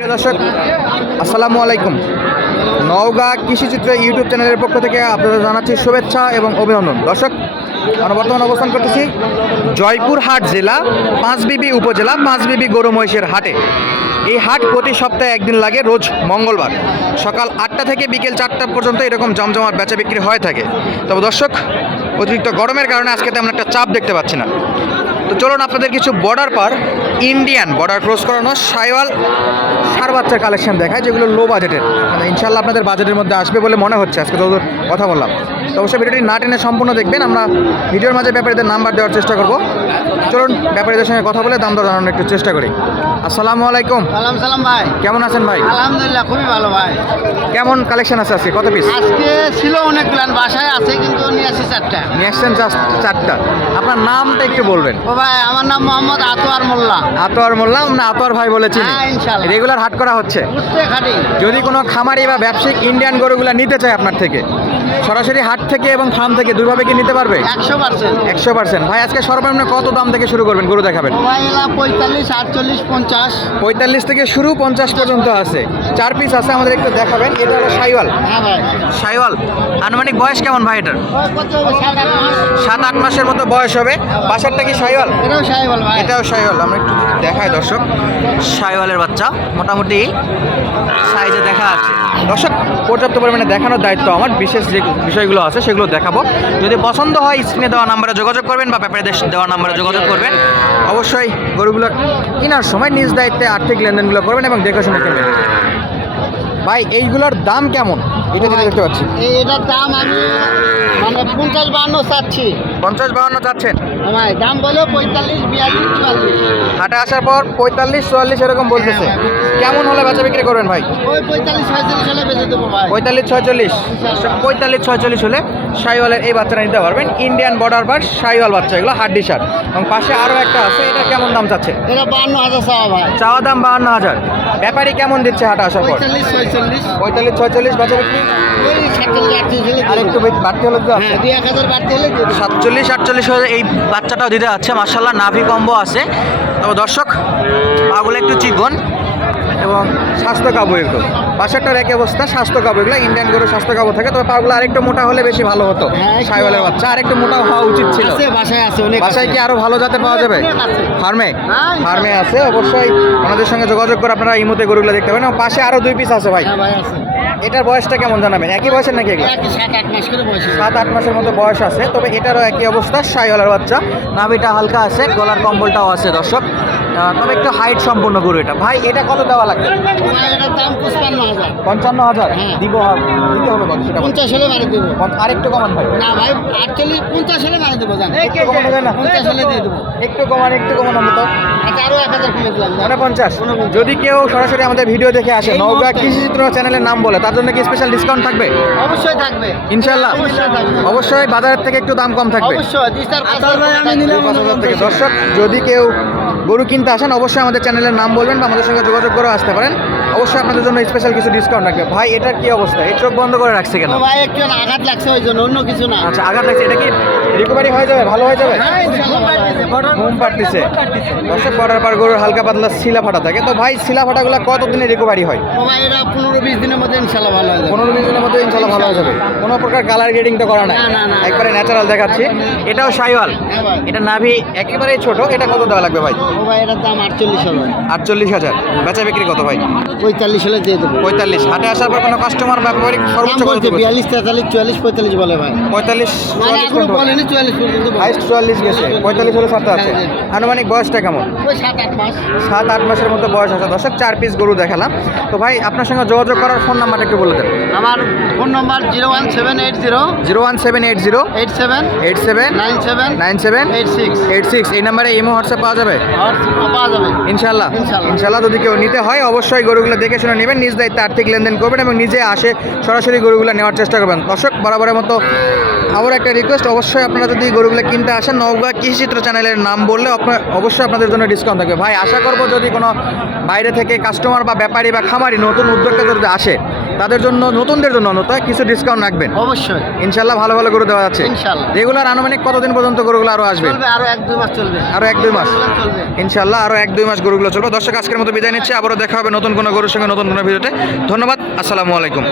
প্রিয় দর্শক, আসসালামু আলাইকুম। নওগাঁ কৃষিচিত্র ইউটিউব চ্যানেলের পক্ষ থেকে আপনাদের জানাচ্ছি শুভেচ্ছা এবং অভিনন্দন। দর্শক, আমরা বর্তমানে অবস্থান করতেছি জয়পুরহাট জেলা, পাঁচবিবি উপজেলা, পাঁচবিবি গরু মহিষের হাটে। এই হাট প্রতি সপ্তাহে একদিন লাগে, রোজ মঙ্গলবার। সকাল আটটা থেকে বিকেল চারটা পর্যন্ত এরকম জমজমাট বেচা বিক্রি হয়ে থাকে। তবে দর্শক, অতিরিক্ত গরমের কারণে আজকে তেমন একটা চাপ দেখতে পাচ্ছি না। তো চলুন আপনাদের কিছু বর্ডার পার ইন্ডিয়ান বর্ডার ক্রস করানো সাইওয়াল সার বাচ্চার কালেকশন দেখায় যেগুলো লো বাজেটের মানে ইনশাল্লাহ আপনাদের বাজেটের মধ্যে আসবে বলে মনে হচ্ছে আজকে তো কথা বললাম। তো অবশ্যই ভিডিওটি না টেনে সম্পূর্ণ দেখবেন আমরা ভিডিওর মাঝে ব্যাপারীদের নাম্বার দেওয়ার চেষ্টা করব। চলুন ব্যাপারীদের সঙ্গে কথা বলে দাম দর জানানোর একটু চেষ্টা করি। আসসালামু আলাইকুম। সালাম সালাম ভাই। কেমন আছেন ভাই? আলহামদুলিল্লাহ খুবই ভালো ভাই। কেমন কালেকশন আছে আজকে? কত পিস আজকে ছিল অনেকগুলো বাসায় আছে কিন্তু নিয়ে আসি চারটা। নিয়ে আসছেন চারটা। আপনার নামটা একটু বলবেন। ও ভাই আমার নাম মোহাম্মদ আতোয়ার মোল্লা। আতোয়ার মোল্লা না আতোয়ার ভাই বলেছি হ্যাঁ, রেগুলার হাট করা হচ্ছে। যদি কোনো খামারি বা ব্যবসায়িক ইন্ডিয়ান গরুগুলো নিতে চায় আপনার থেকে সরাসরি হাট থেকে এবং ফার্ম থেকে দুইভাবে কি নিতে পারবে? একশো পার্সেন্ট। একশো পার্সেন্ট। ভাই আজকে সর্বনিম্ন কত দাম থেকে শুরু করবেন? গরু দেখাবেন। পঁয়তাল্লিশ আটচল্লিশ পঞ্চাশ। পঁয়তাল্লিশ থেকে শুরু পঞ্চাশ পর্যন্ত আছে। চার পিস আছে আমাদের একটু দেখাবেন। এটা হলো সাইওয়াল। হ্যাঁ ভাই। সাইওয়াল আনুমানিক বয়স কেমন ভাই এটার সাত আট মাসের মতো বয়স হবে। বাসারটা কি সাইওয়াল? এটাও সাহেবল ভাই। এটাও সাইওয়াল। আমরা একটু দেখাই দর্শক। সাইওয়ালের বাচ্চা মোটামুটি সাইজে দেখা আছে। দর্শক পর্যাপ্ত পরিমাণে দেখানোর দায়িত্ব আমার বিশেষ যে বিষয়গুলো আছে সেগুলো দেখাবো। যদি পছন্দ হয় স্ক্রিনে দেওয়া নাম্বারে যোগাযোগ করবেন বা পেপারে দেওয়া নাম্বারে যোগাযোগ করবেন। অবশ্যই গরুগুলো কেনার সময় নিজ দায়িত্বে আর্থিক লেনদেনগুলো করবেন এবং দেখে শুনে কিনবেন। ভাই, এইগুলোর দাম কেমন? এটা দেখতে পাচ্ছি। এটার দাম আমি মানে পঞ্চাশ বান্ন চাচ্ছি। পঞ্চাশ বাহান্ন চাচ্ছেন। ভাই দাম বলো পঁয়তাল্লিশ বিয়াল্লিশ চুয়াল্লিশ। হাটে আসার পর পঁয়তাল্লিশ চুয়াল্লিশ এরকম বলতেছে। কেমন হলে বেচা বিক্রি করবেন ভাই? ওই পঁয়তাল্লিশ ছয়চল্লিশ হলে বেঁচে দেবো ভাই। পঁয়তাল্লিশ ছয়চল্লিশ। পঁয়তাল্লিশ ছয়চল্লিশ হলে সাইওয়ালের এই বাচ্চাটা নিতে পারবেন। ইন্ডিয়ান বর্ডার বার সাইওয়াল বাচ্চা এগুলো হাড্ডি শার্ট। এবং পাশে আরও একটা আছে এটা কেমন দাম চাচ্ছে? এটা বান্ন হাজার চাওয়া ভাই। চাওয়া দাম বাহান্ন হাজার। ব্যাপারী কেমন দিচ্ছে হাটে আসার পর? পঁয়তাল্লিশ ছয়চল্লিশ। পঁয়তাল্লিশ ছয়চল্লিশ বেচা বিক্রি? সাতচল্লিশ আর একটু বাড়তি হলে তো সাতচল্লিশ আটচল্লিশ এই বাচ্চাটাও দিতে আছে মার্শাল্লাহ নাভি কম্বো আছে। তো দর্শক পাগুলো একটু চিকন এবং স্বাস্থ্য কাবু এগুলো। বাসারটার একই অবস্থা স্বাস্থ্য কাবু এগুলো। ইন্ডিয়ান গরু স্বাস্থ্য কাবু থাকে। তবে পাগুলো আরেকটু মোটা হলে বেশি ভালো হতো। হ্যাঁ, সাইওয়ালের বাচ্চা। আরেকটু মোটা হওয়া উচিত ছিল। বাসায় আছে অনেক বাসায় কি আরও ভালো জাতে পাওয়া যাবে? ফার্মে? ফার্মে আছে। অবশ্যই আমাদের সঙ্গে যোগাযোগ করে আপনারা এই মুহূর্তে গরুগুলো দেখতে পাবেন এবং পাশে আরও দুই পিস আছে ভাই। হ্যাঁ ভাই আছে। এটার বয়সটা কেমন জানাবেন? একই বয়সের নাকি সাত আট মাস করে বয়স সাত আট মাসের মতো বয়স আছে তবে এটারও একই অবস্থা সাইওয়ালার বাচ্চা। নাভিটা হালকা আছে গলার কম্বলটাও আছে দর্শক। তবে একটু হাইট সম্পূর্ণ গরু এটা। ভাই এটা কত দেওয়া লাগবে? পঞ্চান্ন হাজার? হ্যাঁ। দিব দিতে হবে কত? সেটা পঞ্চাশ হলে মারে দেবো। আরেকটু কমান ভাই। না ভাই আটচল্লিশ পঞ্চাশ হলে মারে দেবো জান একটু কমানো যায় না? পঞ্চাশ হলে দিয়ে দেবো। একটু কমান একটু কমান আমি তো। আচ্ছা আরও এক হাজার কমে দিলাম মানে পঞ্চাশ। যদি কেউ সরাসরি আমাদের ভিডিও দেখে আসে নওগাঁ মুহূর্তে। কৃষিচিত্র চ্যানেলের নাম বলে তার জন্য কি স্পেশাল ডিসকাউন্ট থাকবে? অবশ্যই থাকবে। ইনশাল্লাহ অবশ্যই অবশ্যই বাজারের থেকে একটু দাম কম থাকবে। অবশ্যই থেকে দর্শক যদি কেউ গরু কিনতে আসেন অবশ্যই আমাদের চ্যানেলের নাম বলবেন বা আমাদের সঙ্গে যোগাযোগ করে আসতে পারেন। অবশ্যই আপনাদের জন্য স্পেশাল কিছু ডিসকাউন্ট রাখবে। ভাই এটার কি অবস্থা? এই চোখ বন্ধ করে রাখছে কেন? ভাই একটু আঘাত লাগছে ওই জন্য অন্য কিছু না। আচ্ছা আঘাত লাগছে এটা কি রিকভারি হয়ে যাবে ভালো হয়ে যাবে? হ্যাঁ, ঘুম পাটতেছে দর্শক পড়ার পর গরুর হালকা পাতলা শিলা ফাটা থাকে। তো ভাই শিলা ফাটাগুলো কতদিনে রিকভারি হয়? ভাই এটা পনেরো বিশ দিনের মধ্যে ইনশাল্লাহ ভালো হয়ে যাবে। পনেরো দিন দিনের মধ্যে ইনশাল্লাহ ভালো হয়ে যাবে। কোনো প্রকার কালার গ্রেডিং তো করা নাই। একবারে ন্যাচারাল দেখাচ্ছি। এটাও সাইওয়াল। হ্যাঁ এটা নাভি একেবারে ছোট। এটা কত দেওয়া লাগবে ভাই? ও ভাই এটার দাম আটচল্লিশ হবে আটচল্লিশ হাজার। বেচা বিক্রি কত ভাই? পঁয়তাল্লিশ হলে দিয়ে দেবো। পঁয়তাল্লিশ। হাটে আসার পর কোনো কাস্টমার দাম সর্বোচ্চ বিয়াল্লিশ তেতাল্লিশ চুয়াল্লিশ পঁয়তাল্লিশ বলে ভাই। পঁয়তাল্লিশ বলেনি। হাইস্ট চুয়াল্লিশ গেছে। পঁয়তাল্লিশ হলে সাথে আছে। হ্যাঁ, আনুমানিক বয়সটা কেমন? সাত আট মাসের মতো বয়স আছে। দর্শক চার পিস গরু দেখালাম। তো ভাই আপনার সঙ্গে যোগাযোগ করার ফোন নাম্বারটা একটু বলে দেন। আমার phone number zero one seven eight zero. Zero one seven eight zero. Eight seven. Eight seven. Nine seven. Nine seven. Eight six. Eight six. এই নাম্বারে ইমো হোয়াটসঅ্যাপ পাওয়া যাবে? পাওয়া যাবে। ইনশাল্লাহ ইনশাল্লাহ। ইনশাল্লাহ যদি কেউ নিতে হয় অবশ্যই গরুগুলো দেখে শুনে নেবেন। নিজ দায়িত্বে আর্থিক লেনদেন করবেন এবং নিজে আসে সরাসরি গরুগুলো নেওয়ার চেষ্টা করবেন। দর্শক বরাবরের মতো আবার একটা রিকোয়েস্ট অবশ্যই আপনারা যদি গরুগুলো কিনতে আসেন নওগাঁ কৃষিচিত্র চ্যানেলের নাম বললে অবশ্যই আপনাদের জন্য ডিসকাউন্ট থাকবে। ভাই আশা করব যদি কোনো বাইরে থেকে কাস্টমার বা ব্যাপারী বা খামারি নতুন উদ্যোক্তা যদি আসে তাদের জন্য নতুনদের জন্য অন্তত কিছু ডিসকাউন্ট রাখবেন। অবশ্যই। ইনশাল্লাহ ভালো ভালো গরু দেওয়া যাচ্ছে ইনশাল্লাহ। রেগুলার আনুমানিক কতদিন পর্যন্ত গরুগুলো আরও আসবে? চলবে আরও এক দুই মাস চলবে। আরও এক দুই মাস। ইনশাল্লাহ আরও এক দুই মাস গরুগুলো চলবে। দর্শক আজকের মতো বিদায় নিচ্ছে। আবারও দেখা হবে নতুন কোনো গরুর সঙ্গে নতুন কোনো ভিডিওতে। ধন্যবাদ। আসসালামু আলাইকুম।